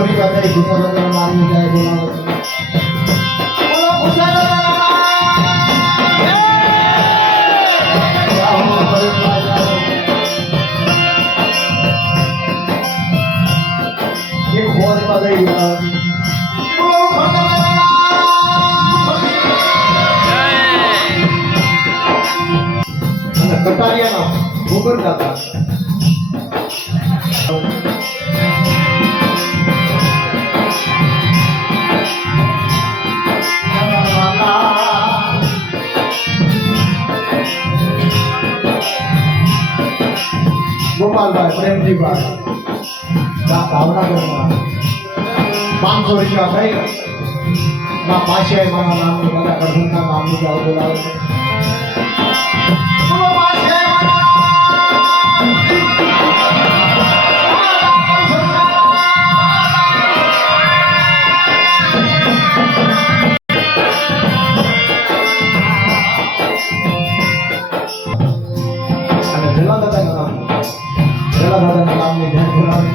સોની બતાઈ ગુસાદાના નામની જાય બોલાવો બોલો ગુસાદાના એક હોર બતાઈ કટારિયાનો ગોબર દાતા ગોપાલભાઈ પ્રેમજીભાઈ ભાવનગરમાં 500 રૂપિયા થઈ માં પાસે મારા નામની બધા પ્રભુના નામની જાવ બોલાવે જલાદાદાના નામની જય બોલાવે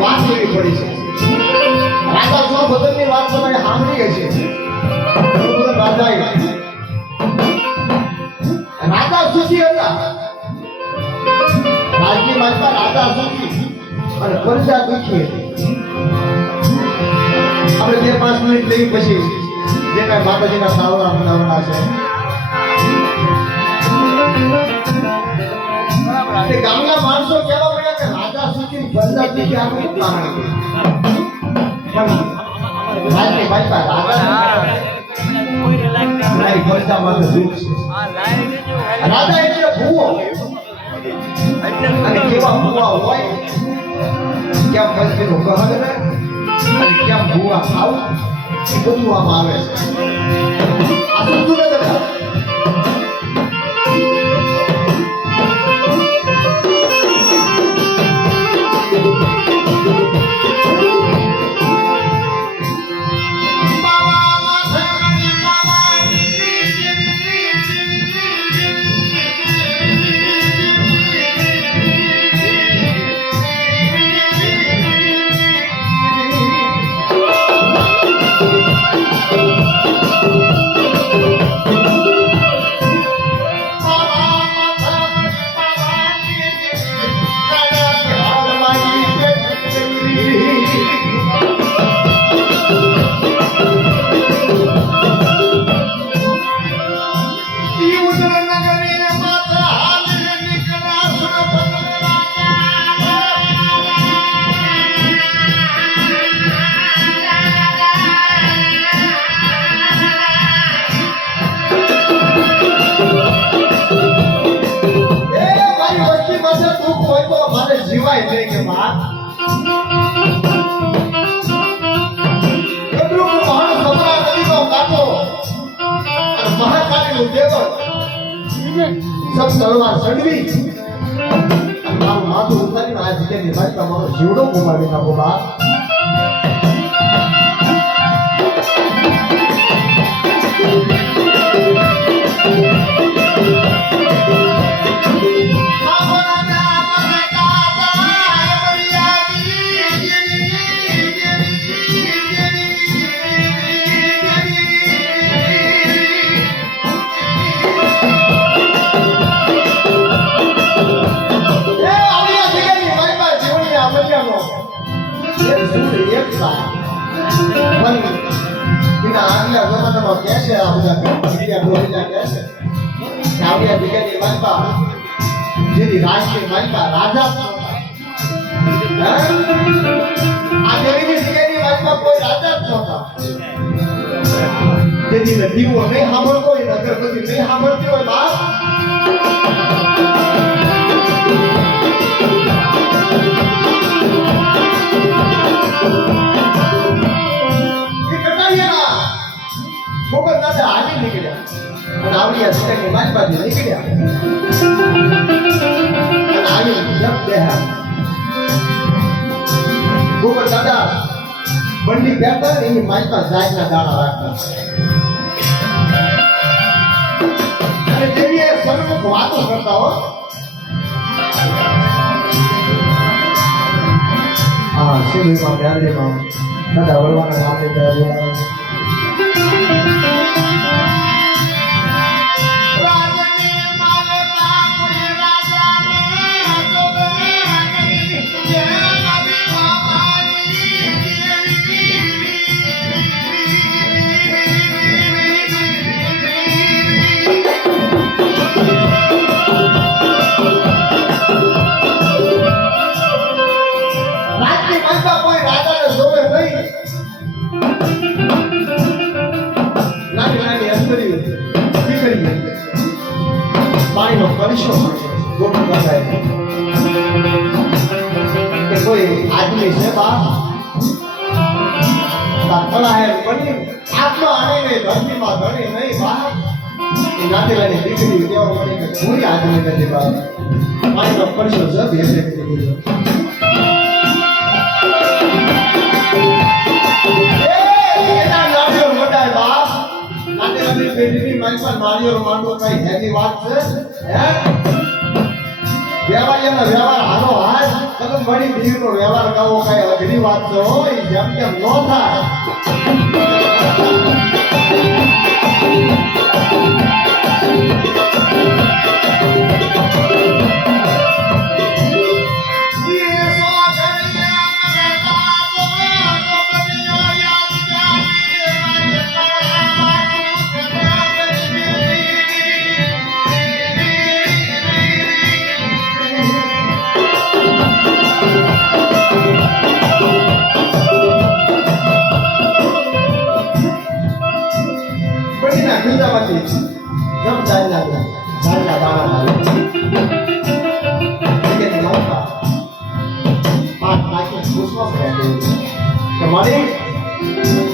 વાત એવી પડી છે રાજા સોબદનની વાત તમે સાંભળી હશે રાજા સુખી હતા રાજની માતા રાજા સુખી અને પ્રજા દુખી હતી આપણે 2-5 મિનિટ લઈ પછી જે કાંઈ માતાજીના સાવરા બનાવવાના છે ગામના માણસો કહેવા મળ્યા કે રાજા સુખી પ્રજા દુખી આપણે કારણ રાજની માતા રાજા એટલે ભૂવો અને કેવા ભૂવા હોય કેમ કંઈક કહે અને કેમ ભૂવા ખાવ એ બધું આમાં આવે છે આ બધું નથી તો મારે જીવાય નહીં કે માં કેટલું મહાન સમરા નદીનો કાંઠો અને મહાકાળીનું દેવળ સબ તલવાર ચડવી અને મારું માથું ઉતારીને આ જગ્યાની ભાઈ તમારો જીવડો ગુમાવી નાખો બા कैसे आप જેની રાજની માલિકા રાજા આ દેવીની જગ્યાની માલિકા કોઈ રાજા જ નહોતા જેની દીવો નહીં સાંભળતો હોય અગરબત્તી નહીં સાંભળતી હોય બાપ હાજી નીકળ્યા અને આવડિયા જગ્યાની માલિકા નીકળ્યા ગોબર દાદા બંડી બેઠા એની માઇકમાં જાયના દાણા રાખતા અને દેવીએ સન્મુખ વાતો કરતા હો હા શિવમાં બ્યારડીમાં દાદા વળવાના નામે બોલાવે પાણીનો કલશો ગોઠવ થાય કે કોઈ આદમી છે બાપ તાકલા હે બની આત્મા આને નહીં ધરતીમાં ધણી નહીં બાપ એ નાતેલાની દીકરી કેવા મને કે પૂરી આદમી નથી બાપ પાણીનો કલશો છે બેસે દીકરી પેઢીની માઈમાં નાળિયેર માંડવો કઈ હેની વાત છે હે વ્યવહાર હારો હાથ કદમ બડી દીકરો વ્યવહાર કરવો કઈ અઘરી વાત છે હોય જેમ કેમ ન થાય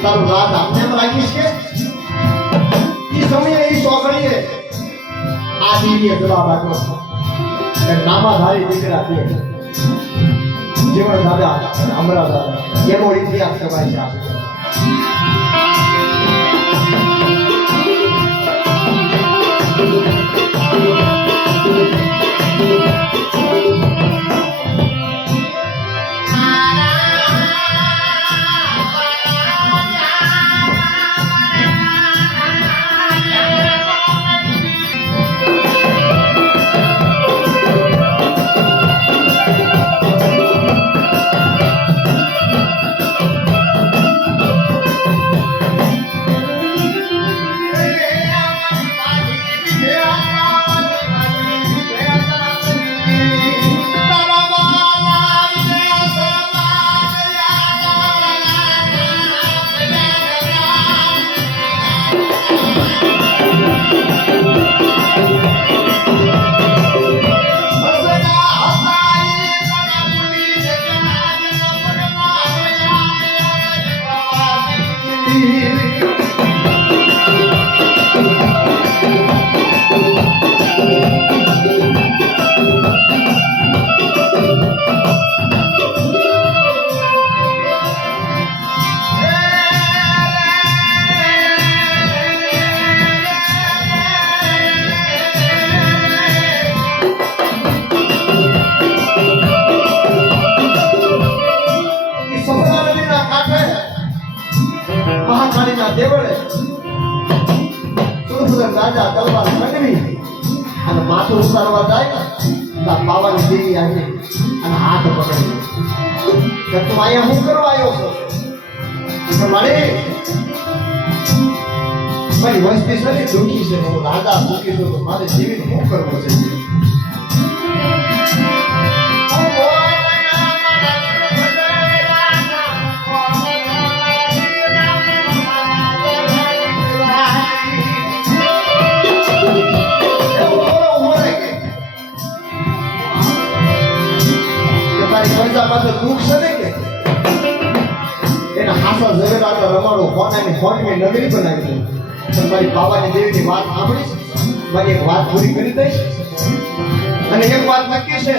તારું રાત આપને એમ રાખીશ કે એ સમયે એ છોકરીએ આ દીવીએ જવાબ આપ્યો કે નામાધારી દીકરા છે જીવન દાદા અમરા દાદા એનો ઇતિહાસ કહેવાય છે આપણે દેવળે સુરભદ્ર રાજા તલવાર સંગવી અને માથું ઉતારવા જાય ત્યાં પાવાની દેવી આવી અને હાથ પકડી કે તું અહીંયા શું કરવા આવ્યો છો મારી મારી વસ્તી છે ને દુઃખી છે હું રાજા દુઃખી છું તો મારે જીવિત શું કરવું છે દુઃખ છે ને કે એના હાસા ઝઘડા રમાડો કોનાની ફોટની નગરી બનાવી દે મારી બાબાની દેવીની વાત સાંભળીશ મારી એક વાત પૂરી કરી દઈશ અને એક વાત નક્કી છે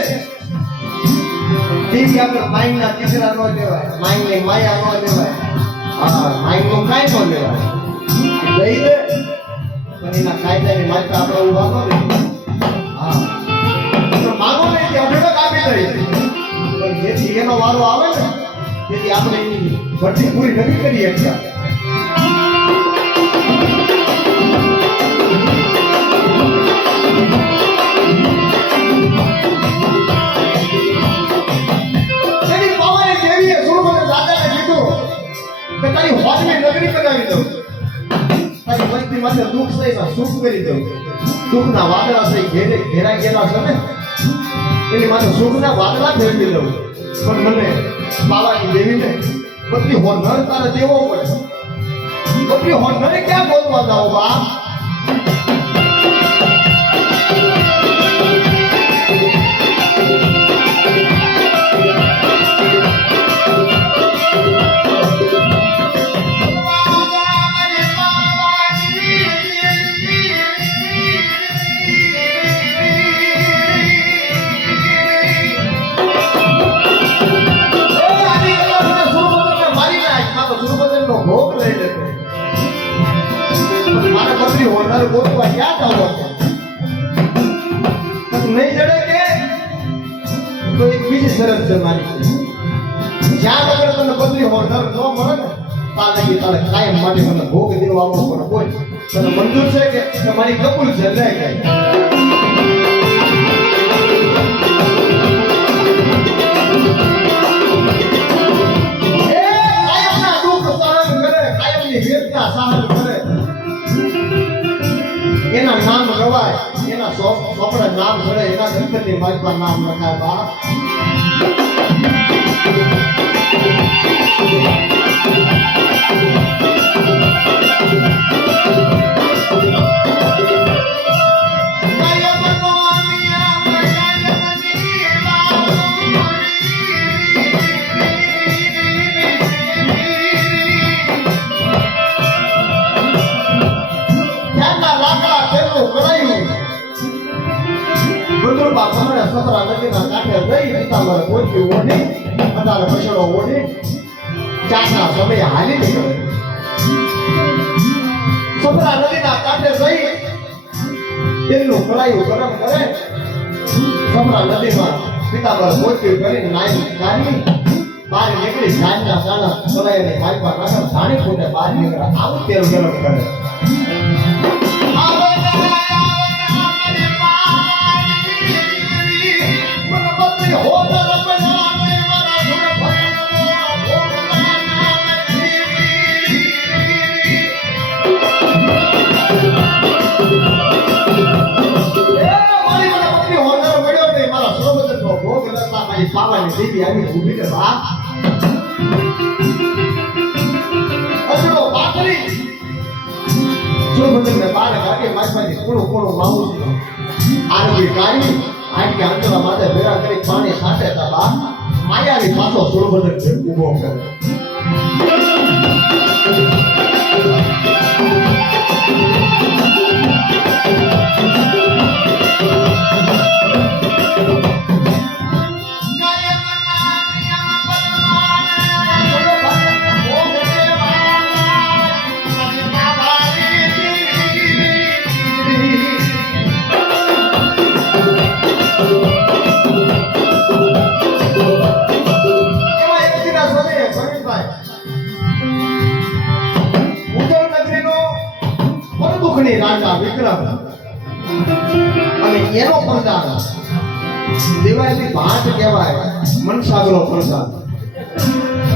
દેવી આગળ માઈના દીકરા ન દેવાય માઈની માયા ન દેવાય હા માઈનું કાંઈ ન દેવાય દઈ દે પણ એના કાયદાની માતા આપણે ઉભા ન દે હા માગો નહીં કે અઢળક આપી દઈ જેથી એનો વારો આવે ને તેથી આપણે એની ભરતી પૂરી નથી કરી શકતા તેની પાવાને દેવીએ સુરભદ્ર રાજાને કીધું કે તારી હોજની નગરી બનાવી દઉં તારી વસ્તી માટે દુઃખ સહીમાં સુખ કરી દઉં દુઃખના વાદળા સહી ઘેરાઈ ગયેલા છે ને એની માટે સુખના વાદળા ફેરવી દઉં પણ મને બાબાની દેવીને બધી હોનર તારે દેવો પડે બધી હોનરે ક્યાં બોલવા જાઓ બા ભોગ લઈ લેતો મારે બધી હોનર ગોતવા ક્યાં જાવ નહીં જડે કે તો એક બીજી શરત છે મારી જ્યાં વગર તને બધી હોનર ન મળે ને ત્યાં લગી તારે કાયમ માટે મને ભોગ દેવો આવવો પડે બોલ તને મંજૂર છે કે મારી કબૂલ છે લે કઈ એના નામ રવાય એના સોપડા નામ ચડે એના ગણપતિ બાપા નામ લખાય બા સતરા નદીના કાંઠે જઈ પિતાંબર પોચી ઓઢી અતારે પછડો ઓઢી ચાના સમયે હાલી નીકળે સતરા નદીના કાંઠે જઈ તેલનું કડાયું ગરમ કરે સતરા નદીમાં પિતાંબર પોચી કરીને નાઈ કાઢી બહાર નીકળી સાંજના સાના કડાઈને માઈપા નાખે ધાણી ફૂટે બહાર નીકળે આવું તેલ ગરમ કરે પાવાની દેવી આવી ઊભી કે બા અસડો પાતરી સુરભદ્રને બાર કાઢી માથાથી કોળું કોળું માવું આરવી કાઢી આટકે અંતરા માટે ભેરા કરી પાણી છાંટે તા બા માયાની પાછો સુરભદ્ર ઊભો કરે એનો પ્રસાદ દિવાળી ભાત કહેવાય મનસાગરો પ્રસાદ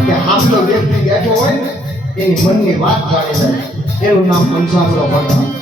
કે આપણો વ્યક્તિ બેઠો હોય ને એની મનની વાત જાણી જાય એનું નામ મનસાગરો પ્રસાદ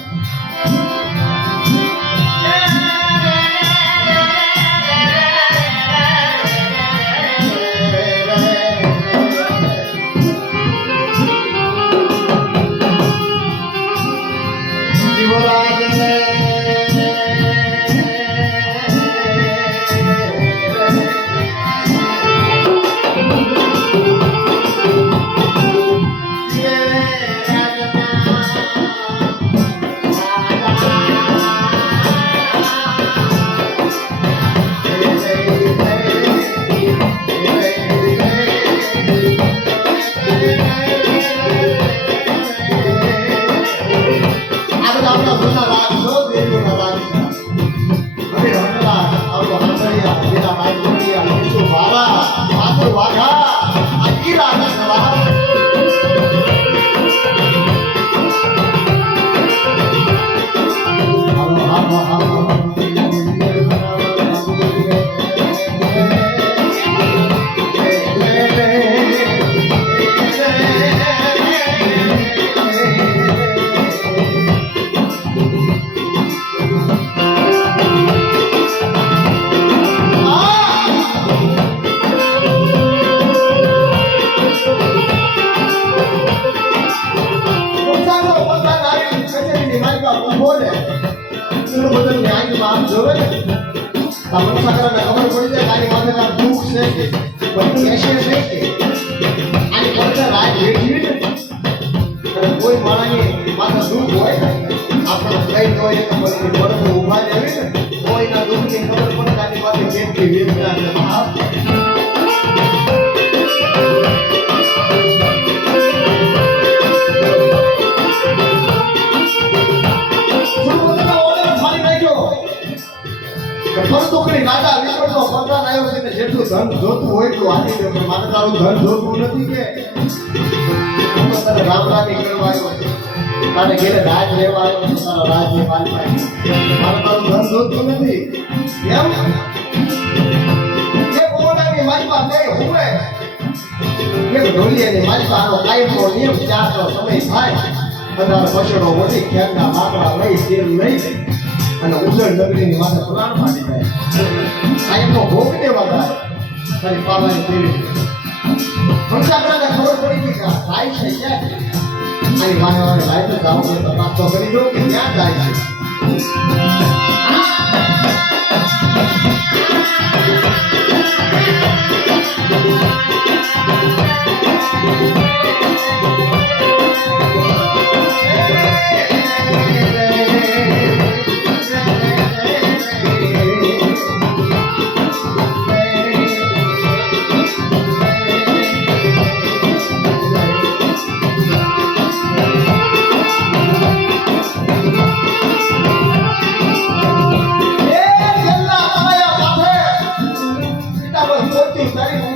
કોઈ માણસની માથે દુઃખ હોય આપણે કઈ હોય ઉભા રહેવી ને કોઈના દુઃખની ખબર પડે તારી પાસે કેટલી વેદના છે મહા ફરદુકડી ગાડા વિકળનો પ્રધાન આવ્યો છે ને જેટલું ધન જોતું હોય એટલું આપી દે પણ મારે તારું ધન જોતું નથી કે તારે રામ રામ કરવા આવ્યો તારે ઘેરે રાજ લેવા આવ્યો તારા રાજની પાલમાં મારે તારું ધન જોતું નથી એમ એ કોડાની માલમાં નહીં હુંએ એ ઢોલિયાની માલમાં આનો કાયમનો નિયમ ચારનો સમય થાય બધા પછડો મોટી ખેરના બાકડા લઈ તેલ લઈ અને ઉજળ નગરીની માથે પુરાણ માંડી જાય કાયમનો ભોગ દેવા જાય તારી પાવાની દેવી હંસાગરાને ખબર પડી ગઈ કે જાય છે ક્યાં આની માને વાળે જાય તો જાઓ તો તપાસ તો કરી દો કે ક્યાં જાય છે તારી